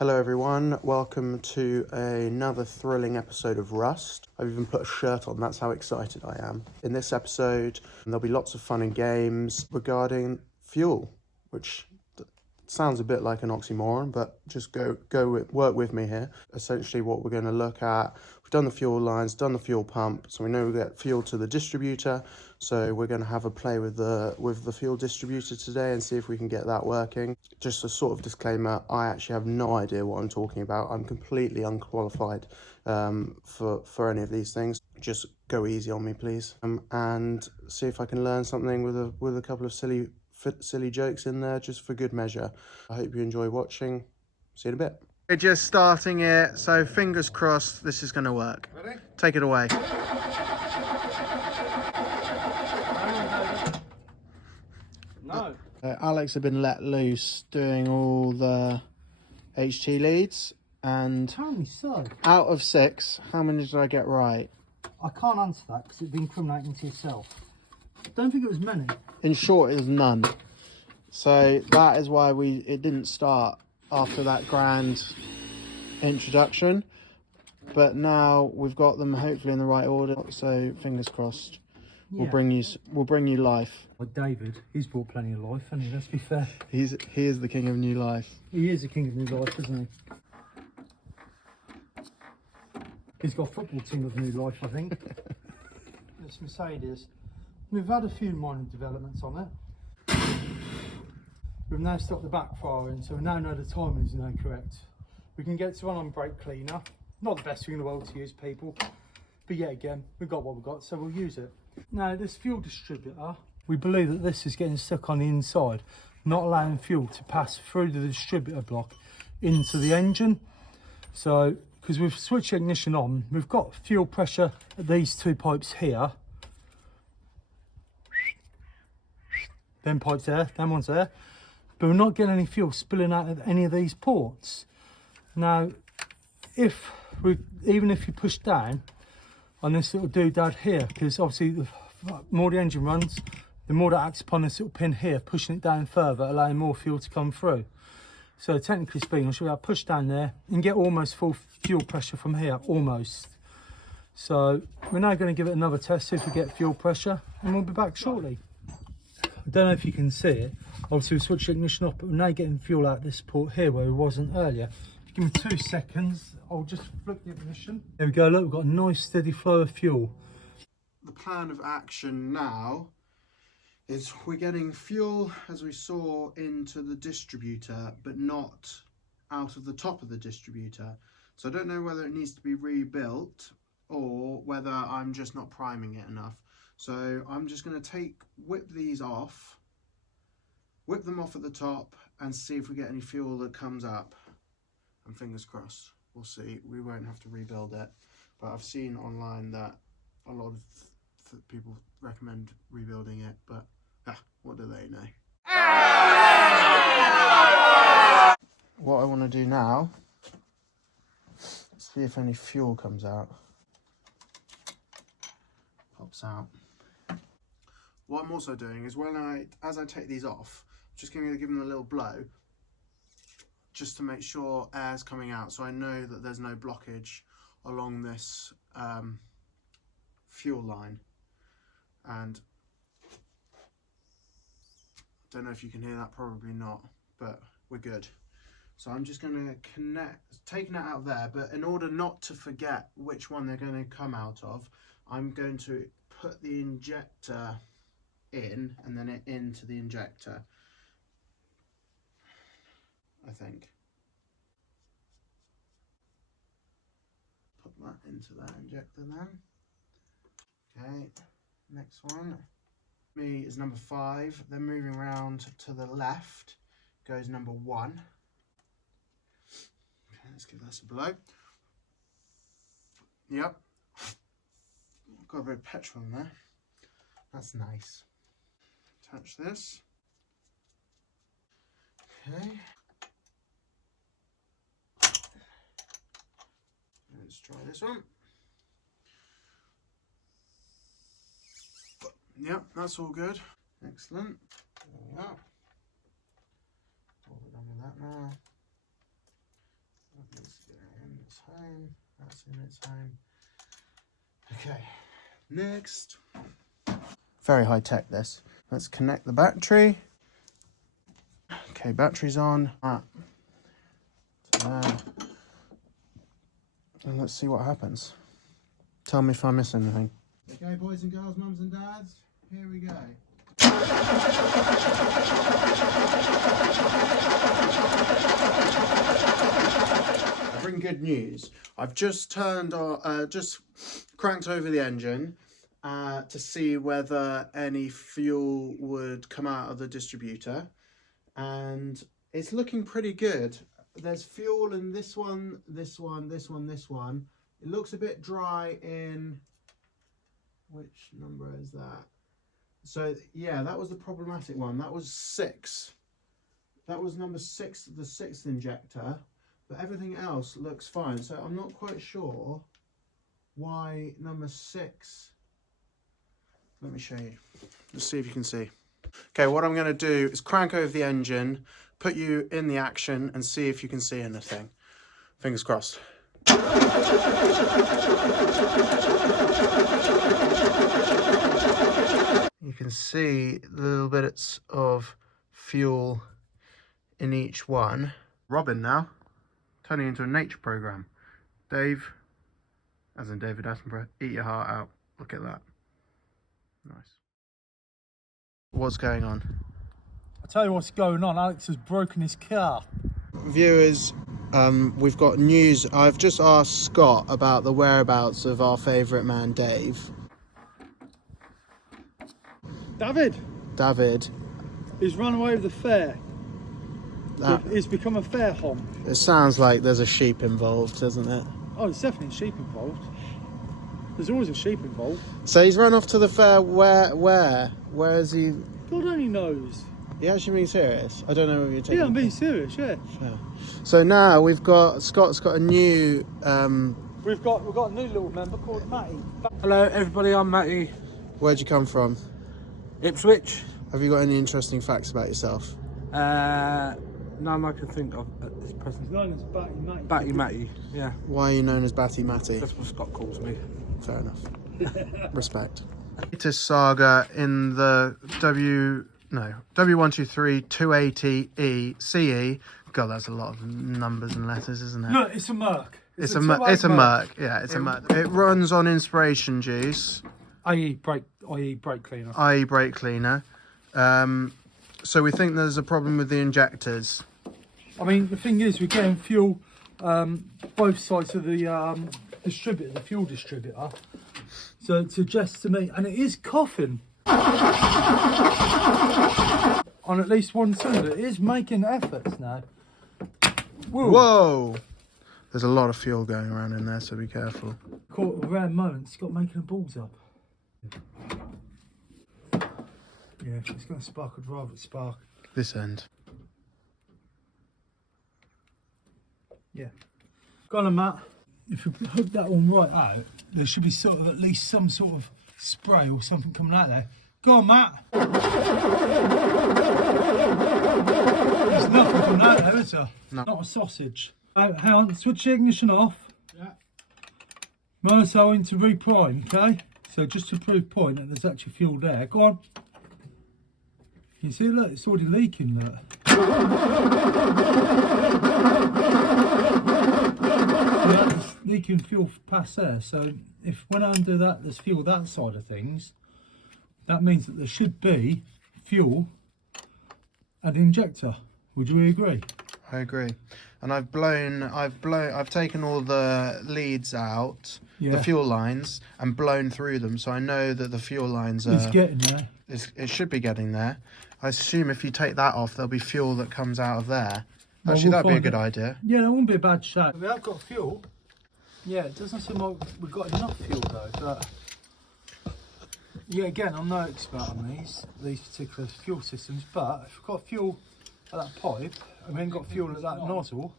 Hello everyone, welcome to another thrilling episode of Rust. I've even put a shirt on, that's how excited I am. In this episode, there'll be lots of fun and games regarding fuel, which sounds a bit like an oxymoron, but just work with me here. Essentially what we're going to look at, we've done the fuel lines, done the fuel pump, so we know we get fuel to the distributor. So we're going to have a play with the fuel distributor today and see if we can get that working. Just a sort of disclaimer, I actually have no idea what I'm talking about. I'm completely unqualified for any of these things. Just go easy on me, please, and see if I can learn something with a couple of silly jokes in there, just for good measure. I hope you enjoy watching. See you in a bit. We're just starting it, so fingers crossed this is going to work. Ready? Take it away. No. Alex had been let loose doing all the HT leads, and Apparently so. out of 6, how many did I get right? I can't answer that because it's been incriminating to yourself. Don't think it was many. In short, it was none. So that is why it didn't start after that grand introduction. But now we've got them hopefully in the right order. So fingers crossed. Yeah. We'll bring you life. Like David, he's brought plenty of life, hasn't he? Let's be fair. He is the king of new life. He is the king of new life, isn't he? He's got a football team of new life, I think. This Mercedes. We've had a few minor developments on it. We've now stopped the backfiring, so we now know the timing is now correct. We can get to run on brake cleaner. Not the best thing in the world to use, people. But yet again, we've got what we've got, so we'll use it. Now, this fuel distributor, we believe that this is getting stuck on the inside, not allowing fuel to pass through the distributor block into the engine. So, because we've switched the ignition on, we've got fuel pressure at these two pipes here. Them pipes there, them ones there. But we're not getting any fuel spilling out of any of these ports. Now, even if you push down on this little doodad here, because obviously the more the engine runs, the more that acts upon this little pin here, pushing it down further, allowing more fuel to come through. So technically speaking, I should be able to push down there and get almost full fuel pressure from here, almost. So we're now going to give it another test, see if we get fuel pressure, and we'll be back shortly. I don't know if you can see it. Obviously we switched the ignition off, but we're now getting fuel out this port here where we wasn't earlier. Give me 2 seconds, I'll just flick the ignition. There we go, look, we've got a nice steady flow of fuel. The plan of action now is we're getting fuel, as we saw, into the distributor, but not out of the top of the distributor. So I don't know whether it needs to be rebuilt or whether I'm just not priming it enough. So I'm just going to whip these off, whip them off at the top and see if we get any fuel that comes up. And fingers crossed, we'll see. We won't have to rebuild it. But I've seen online that a lot of people recommend rebuilding it, but what do they know? What I want to do now is see if any fuel comes out. Pops out. What I'm also doing is as I take these off, I'm just going to give them a little blow just to make sure air's coming out, so I know that there's no blockage along this fuel line. And I don't know if you can hear that, probably not, but we're good. So I'm just going to taking it out of there, but in order not to forget which one they're going to come out of, I'm going to put the injector in and then it into the injector, I think. Put that into that injector then. Okay, next one. Me is number 5. Then moving around to the left goes number 1. Okay, let's give that a blow. Yep. Got a bit of petrol in there. That's nice. Attach this. Okay. Let's try this one. Yep, that's all good. Excellent. There we are. What have we done with that now? That's home. That's in its home. Okay, next. Very high tech this. Let's connect the battery. Okay, battery's on. And let's see what happens. Tell me if I miss anything. Okay, boys and girls, mums and dads, here we go. I bring good news. I've just just cranked over the engine to see whether any fuel would come out of the distributor, and it's looking pretty good. There's fuel in this one, this one, this one, this one. It looks a bit dry in, which number is that? So yeah, that was the problematic one. That was 6. That was number 6, the 6th injector, but everything else looks fine. So I'm not quite sure why number 6. Let me show you. Let's see if you can see. Okay, what I'm going to do is crank over the engine, put you in the action, and see if you can see anything. Fingers crossed. You can see little bits of fuel in each one. Robin now, turning into a nature program. Dave, as in David Attenborough, eat your heart out. Look at that. Nice. What's going on? I'll tell you what's going on. Alex has broken his car. Viewers, we've got news. I've just asked Scott about the whereabouts of our favourite man, Dave. David. He's run away with the fair. He's become a fair hom. It sounds like there's a sheep involved, doesn't it? Oh, there's definitely a sheep involved. There's always a sheep involved. So he's run off to the fair. Where is he? God only knows. You actually being serious? I don't know if you're taking. Yeah, I'm being serious. Yeah. Fair. So now Scott's got a new. We've got a new little member called Matty. Hello everybody, I'm Matty. Where'd you come from? Ipswich. Have you got any interesting facts about yourself? None I can think of at this present. He's known as Batty Matty. Batty Matty, yeah. Why are you known as Batty Matty? That's what Scott calls me. Fair enough. Respect. Latest saga in the W123 280E CE. God, that's a lot of numbers and letters, isn't it? No, it's a Merc. It's a Merc. Yeah, it's a Merc. It runs on inspiration juice. i.e. brake cleaner. i.e. brake cleaner. So we think there's a problem with the injectors. I mean, the thing is, we're getting fuel both sides of the distributor, the fuel distributor. So it suggests to me, and it is coughing on at least one cylinder. It is making efforts now. Whoa! There's a lot of fuel going around in there, so be careful. Caught a rare moment. It's got making the balls up. Yeah, if it's going to spark, I'd rather it spark. This end. Yeah. Go on, Matt. If you hook that one right out, there should be sort of at least some sort of spray or something coming out there. Go on, Matt. There's nothing coming out there, is there? No. Not a sausage. Hang on, switch the ignition off. Yeah. Minus owing to reprime, okay? So just to prove point that there's actually fuel there. Go on. You see, look, it's already leaking, look. Yeah, it's leaking fuel past there. So if when I undo that, there's fuel that side of things, that means that there should be fuel at the injector. Would you agree? I agree. And I've taken all the leads out, Yeah. the fuel lines, and blown through them. So I know that the fuel lines are. It's getting there. It should be getting there. I assume if you take that off, there'll be fuel that comes out of there. Well, Actually, we'll that'd be a find good it. idea. Yeah, that wouldn't be a bad shot. We have got fuel. Yeah, it doesn't seem like we've got enough fuel though. But yeah, again, I'm no expert on these particular fuel systems. But if we've got fuel at that pipe and we ain't got fuel at that nozzle,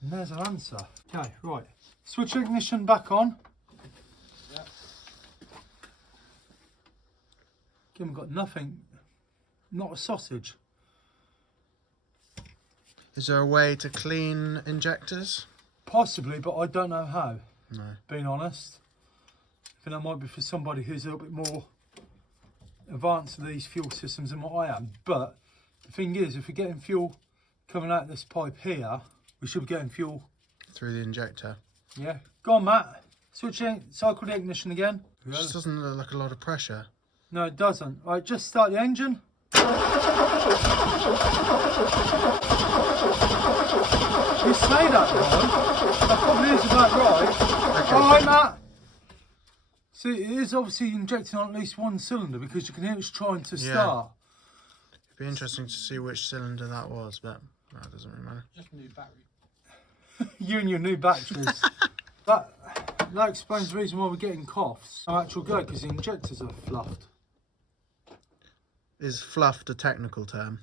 then there's our answer. Okay, right. Switch ignition back on. Yeah. Again, we've got nothing. Not a sausage. Is there a way to clean injectors? Possibly, but I don't know how. No. Being honest, I think that might be for somebody who's a little bit more advanced with these fuel systems than what I am. But the thing is, if we're getting fuel coming out this pipe here, we should be getting fuel Through the injector. Yeah, go on, Matt. Cycle the ignition again. It just doesn't look like a lot of pressure. No, it doesn't. Right, just start the engine. You say that, right? That probably is about right. Okay. All right, Matt. See, it is obviously injecting on at least one cylinder because you can hear it's trying to start. It'd be interesting to see which cylinder that was, but that doesn't really matter. Just new battery. You and your new batteries. that explains the reason why we're getting coughs. No actual go, because the injectors are fluffed. Is fluffed a technical term?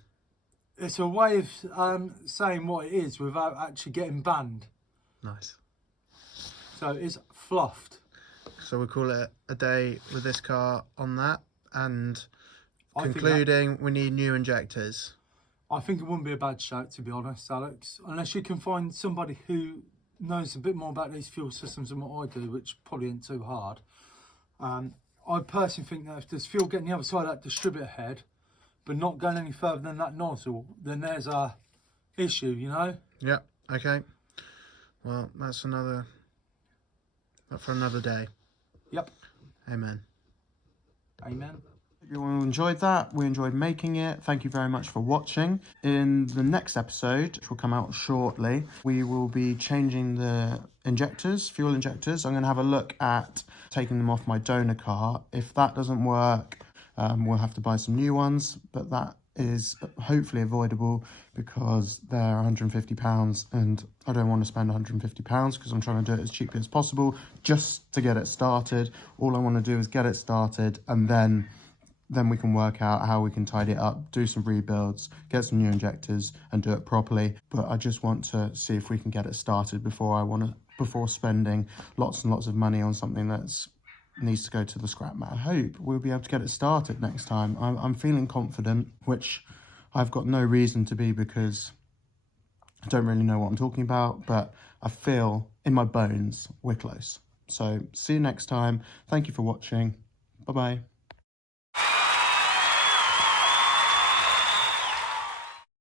It's a way of saying what it is without actually getting banned. Nice. So it's fluffed. So we'll call it a day with this car on that, and I think concluding we need new injectors. I think it wouldn't be a bad shout, to be honest, Alex. Unless you can find somebody who knows a bit more about these fuel systems than what I do, which probably isn't too hard. I personally think that if there's fuel getting the other side of that distributor head, but not going any further than that nozzle, then there's a issue, you know? Yep, okay. Well, that's for another day. Yep. Amen. Amen. You all enjoyed that. We enjoyed making it. Thank you very much for watching. In the next episode, which will come out shortly, we will be changing the injectors, fuel injectors. I'm going to have a look at taking them off my donor car. If that doesn't work, we'll have to buy some new ones, but that is hopefully avoidable because they're £150 and I don't want to spend £150 because I'm trying to do it as cheaply as possible just to get it started. All I want to do is get it started, and then we can work out how we can tidy it up, do some rebuilds, get some new injectors and do it properly. But I just want to see if we can get it started before spending lots and lots of money on something that's needs to go to the scrap mat. I hope we'll be able to get it started next time. I'm feeling confident, which I've got no reason to be because I don't really know what I'm talking about, but I feel in my bones we're close. So see you next time. Thank you for watching. Bye-bye.